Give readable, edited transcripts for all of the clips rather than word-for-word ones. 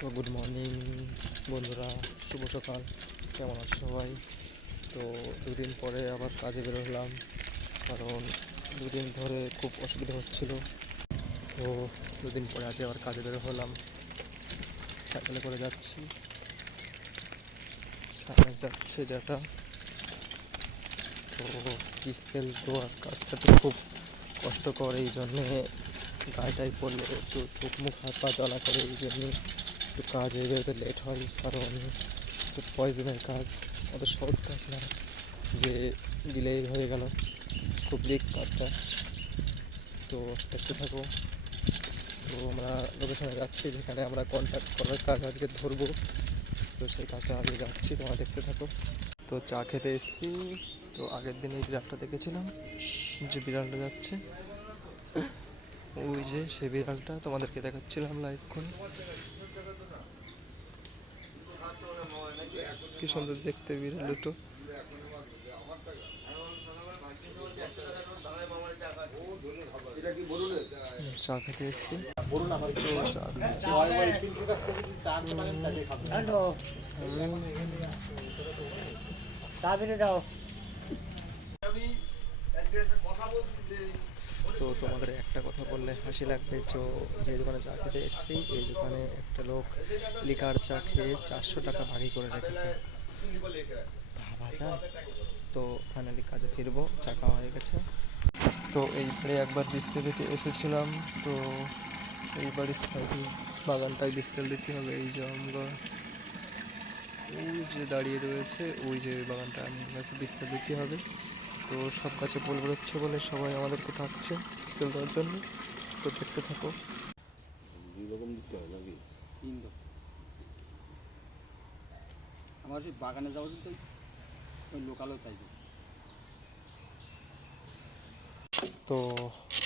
তো good morning বন্ধুরা, শুভ সকাল। কেমন আছো সবাই? তো দুদিন পরে আবার কাজে বের হলাম, কারণ দুদিন ধরে খুব অসুবিধা হচ্ছিল। তো দুদিন পরে আজকে আবার কাজে বের হলাম, সাইকেলে করে যাচ্ছি। সামনে যাচ্ছে যেটা, তো পিস্তেল দেওয়ার কাজটা তো খুব কষ্টকর, এই জন্যে গাড়িটাই পড়লে একটু চোখ মুখ হাত পা জ্বালা করে, এই জন্যে একটু কাজে বেরোতে লেট হয়। কারণ খুব পয়জনের কাজ, অত সহজ কাজ না যে ডিলেই হয়ে গেল, খুব রিস্ক কাজটা। তো দেখতে থাকো। তো আমরা লোকেশনে যাচ্ছি যেখানে আমরা কন্ট্যাক্ট করার কাজ আজকে ধরবো, তো সেই কাজটা আগে যাচ্ছি, তোমরা দেখতে থাকো। তো চা খেতে এসেছি। তো আগের দিন এই বিড়ালটা দেখেছিলাম, যে বিড়ালটা যাচ্ছে, ওই যে সেই বিড়ালটা তোমাদেরকে দেখাচ্ছিলাম লাইভ করে। কি সুন্দর দেখতে বিড়াল দুটো। চা খেতে এসেছি। তো তোমাদের একটা কথা বললে হাসি লাগবে, যে দোকানে চা খেতে এসেছি, এই দোকানে একটা লোক লিকার চা খেয়ে 400 টাকা ভাগি করে রেখেছে। ভাবা যায়। তো ফাইনালি কাজে ফিরবো, চা খাওয়া হয়ে গেছে। তো এইবারে একবার বিস্তার দিতে এসেছিলাম। তো এইবারে সাইডে বাগানটায় বিস্তার দিতে হবে। এই যে আম গাছ ওই যে দাঁড়িয়ে রয়েছে, ওই যে বাগানটা আম গাছে বিস্তার দিতে হবে। তো সব গাছে ফুল বেরোচ্ছে বলে সবাই আমাদেরকে ডাকছে বিস্তার দেওয়ার জন্য। তো দেখতে থাকো। আমার ওই বাগানে যাওয়া কিন্তু ওই লোকালও চাইবে। তো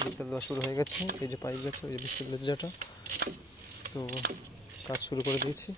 বিস্তার দেওয়া শুরু হয়ে গেছে, এই যে পাইপ গেছে, ওই যে বিস্তার যেটা। তো কাজ শুরু করে দিয়েছি।